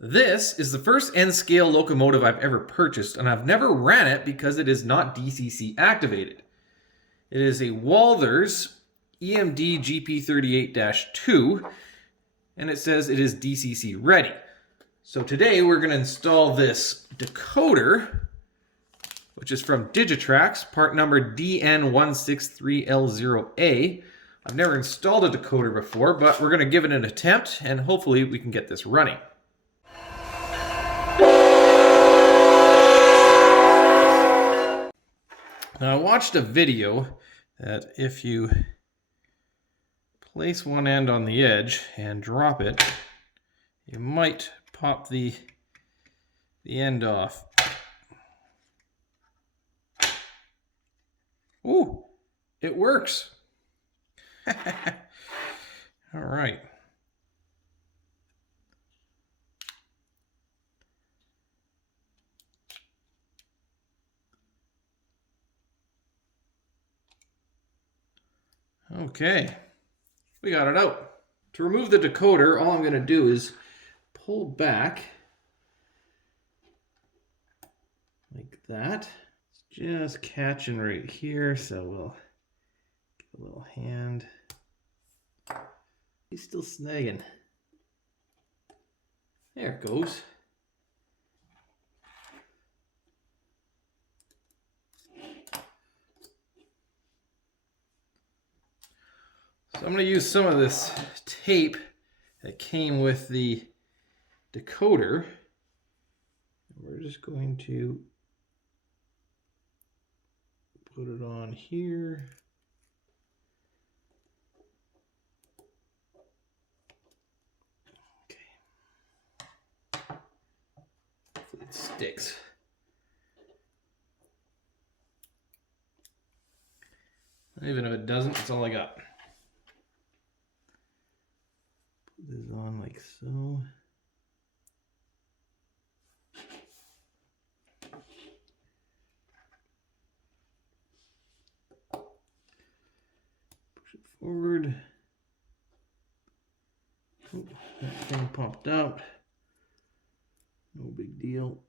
This is the first N-scale locomotive I've ever purchased, and I've never ran it because it is not DCC activated. It is a Walthers EMD GP38-2, and it says it is DCC ready. So today we're going to install this decoder, which is from Digitrax, part number DN163L0A. I've never installed a decoder before, but we're going to give it an attempt, and hopefully we can get this running. Now, I watched a video that if you place one end on the edge and drop it, you might pop the end off. Ooh, it works. All right. Okay, we got it out. To remove the decoder, all I'm going to do is pull back like that. It's just catching right here, so we'll give a little hand. He's still snagging. There it goes. So I'm going to use some of this tape that came with the decoder. We're just going to put it on here. Okay. Hopefully it sticks. Even if it doesn't, that's all I got. Put this on like so. Push it forward. Oh, that thing popped out. No big deal.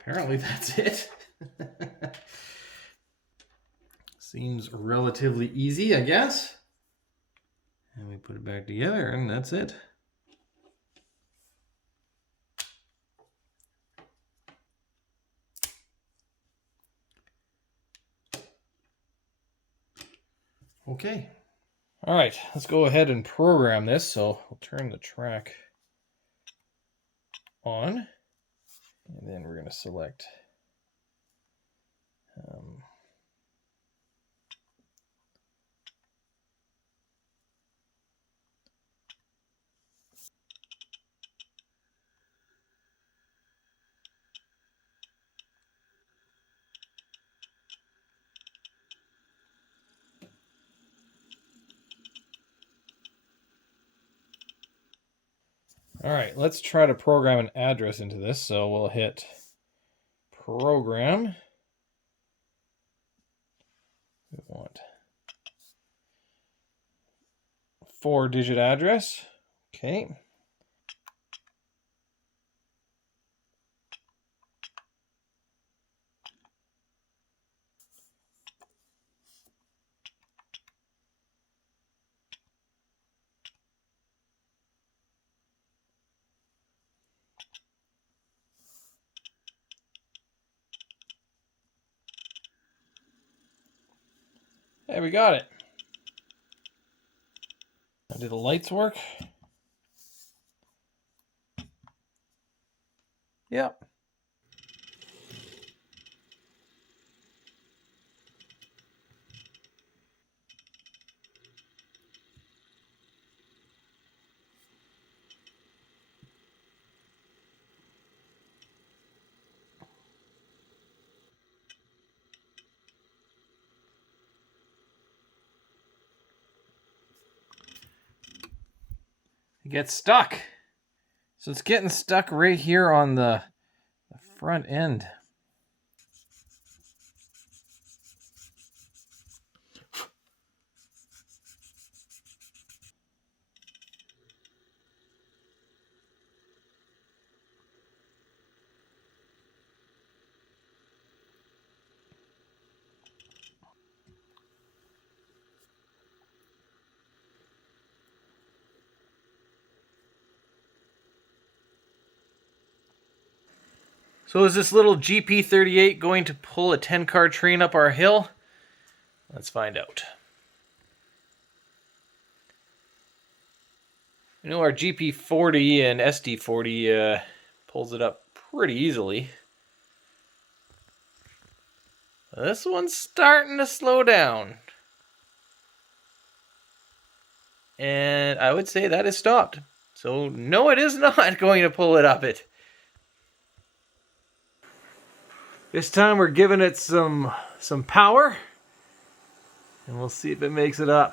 Apparently that's it. Seems relatively easy, I guess. And we put it back together and that's it. Okay. All right, let's go ahead and program this. So we'll turn the track on. And then we're going to select all right, let's try to program an address into this. So we'll hit program. We want 4-digit address. Okay. There, we got it. Now, do the lights work? Yep. It gets stuck. So it's getting stuck right here on the front end. So is this little GP38 going to pull a 10-car train up our hill? Let's find out. You know, our GP40 and SD40 pulls it up pretty easily. This one's starting to slow down. And I would say that is stopped. So no, it is not going to pull it up it. This time we're giving it some power. And we'll see if it makes it up.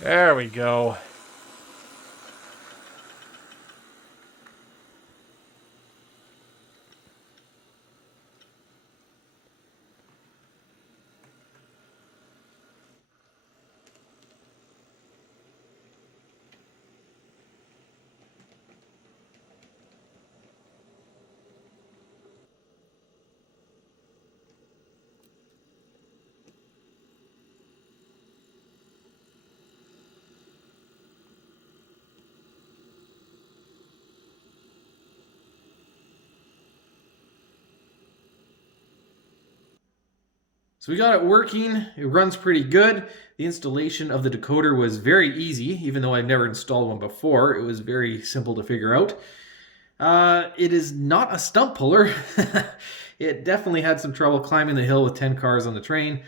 There we go. So we got it working. It runs pretty good. The installation of the decoder was very easy, even though I've never installed one before. It was very simple to figure out. It is not a stump puller. It definitely had some trouble climbing the hill with 10 cars on the train,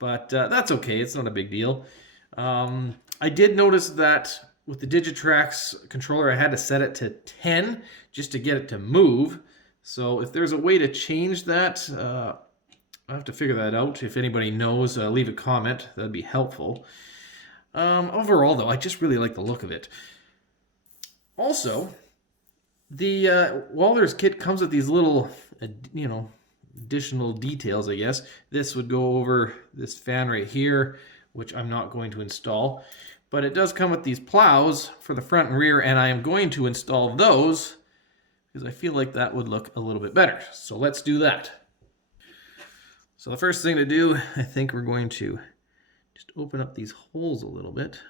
but that's okay. It's not a big deal. I did notice that with the Digitrax controller, I had to set it to 10 just to get it to move. So if there's a way to change that, I'll have to figure that out. If anybody knows, leave a comment. That'd be helpful. Overall, though, I just really like the look of it. Also, the Walthers kit comes with these little, additional details, I guess. This would go over this fan right here, which I'm not going to install. But it does come with these plows for the front and rear, and I am going to install those because I feel like that would look a little bit better. So let's do that. So the first thing to do, I think we're going to just open up these holes a little bit.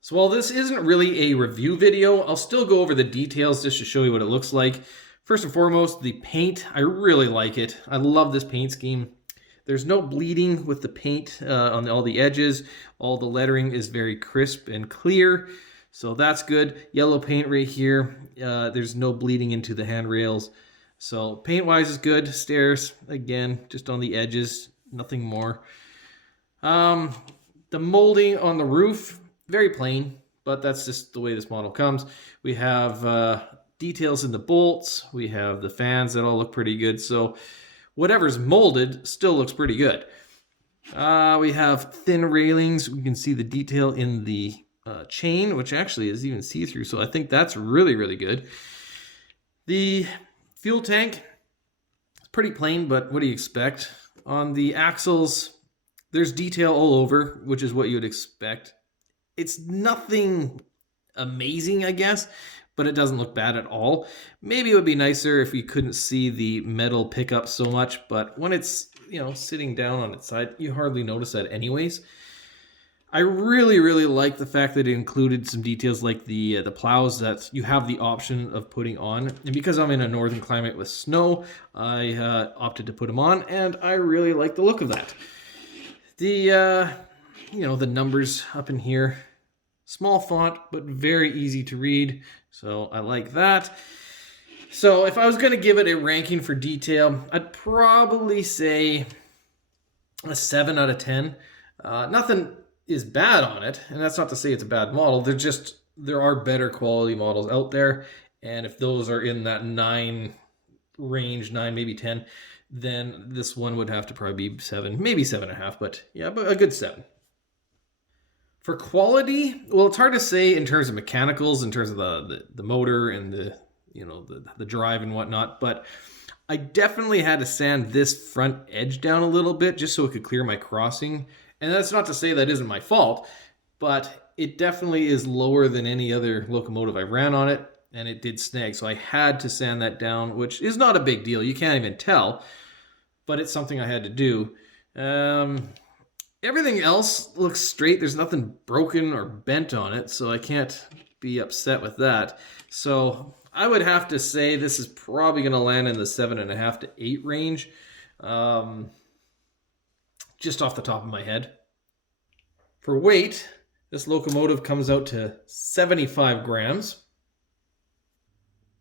So while this isn't really a review video, I'll still go over the details just to show you what it looks like. First and foremost, the paint, I really like it. I love this paint scheme. There's no bleeding with the paint on all the edges. All the lettering is very crisp and clear, so that's good. Yellow paint right here. There's no bleeding into the handrails. So paint-wise is good. Stairs, again, just on the edges, nothing more. The molding on the roof, very plain, but that's just the way this model comes. We have details in the bolts. We have the fans that all look pretty good. So whatever's molded still looks pretty good. We have thin railings. We can see the detail in the chain, which actually is even see-through. So I think that's really, really good. The fuel tank is pretty plain, but what do you expect? On the axles, there's detail all over, which is what you would expect. It's nothing amazing, I guess, but it doesn't look bad at all. Maybe it would be nicer if we couldn't see the metal pickup so much, but when it's, sitting down on its side, you hardly notice that anyways. I really, really like the fact that it included some details like the plows that you have the option of putting on. And because I'm in a northern climate with snow, I opted to put them on, and I really like the look of that. The, the numbers up in here, small font, but very easy to read. So I like that. So if I was going to give it a ranking for detail, I'd probably say a 7 out of 10. Nothing is bad on it, and that's not to say it's a bad model. There are better quality models out there, and if those are in that 9 range, 9 maybe 10, then this one would have to probably be 7, maybe 7.5, but yeah, but a good 7. For quality, well, it's hard to say in terms of mechanicals, in terms of the motor and the drive and whatnot, but I definitely had to sand this front edge down a little bit just so it could clear my crossing. And that's not to say that isn't my fault, but it definitely is lower than any other locomotive I ran on it, and it did snag. So I had to sand that down, which is not a big deal. You can't even tell, but it's something I had to do. Everything else looks straight. There's nothing broken or bent on it, so I can't be upset with that. So I would have to say this is probably going to land in the 7.5 to 8 range, just off the top of my head. For weight, this locomotive comes out to 75 grams.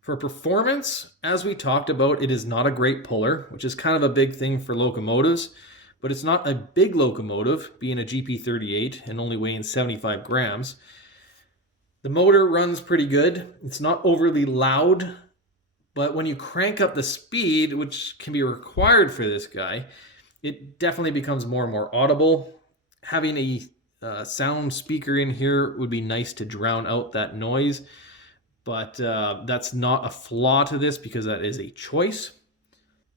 For performance, as we talked about, it is not a great puller, which is kind of a big thing for locomotives, but it's not a big locomotive, being a GP38 and only weighing 75 grams. The motor runs pretty good. It's not overly loud, but when you crank up the speed, which can be required for this guy, it definitely becomes more and more audible. Having a sound speaker in here would be nice to drown out that noise, but that's not a flaw to this because that is a choice.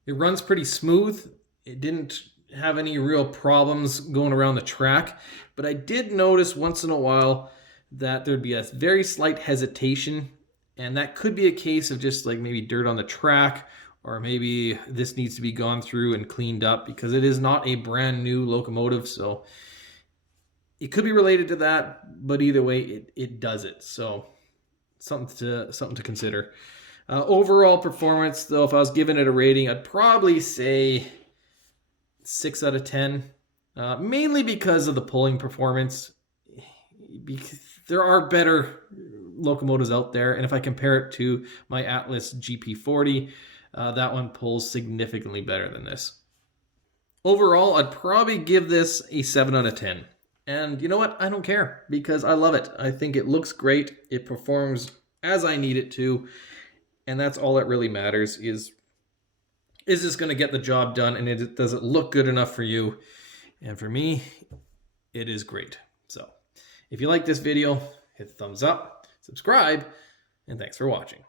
It runs pretty smooth. It didn't have any real problems going around the track, but I did notice once in a while that there'd be a very slight hesitation, and that could be a case of just like maybe dirt on the track, or maybe this needs to be gone through and cleaned up because it is not a brand new locomotive. So it could be related to that, but either way, it does it. So something to consider. Overall performance, though, if I was giving it a rating, I'd probably say 6 out of 10, mainly because of the pulling performance. There are better locomotives out there, and if I compare it to my Atlas GP40, that one pulls significantly better than this. Overall, I'd probably give this a 7 out of 10. And you know what? I don't care because I love it. I think it looks great. It performs as I need it to. And that's all that really matters is this going to get the job done, and does it look good enough for you? And for me, it is great. So if you like this video, hit the thumbs up, subscribe, and thanks for watching.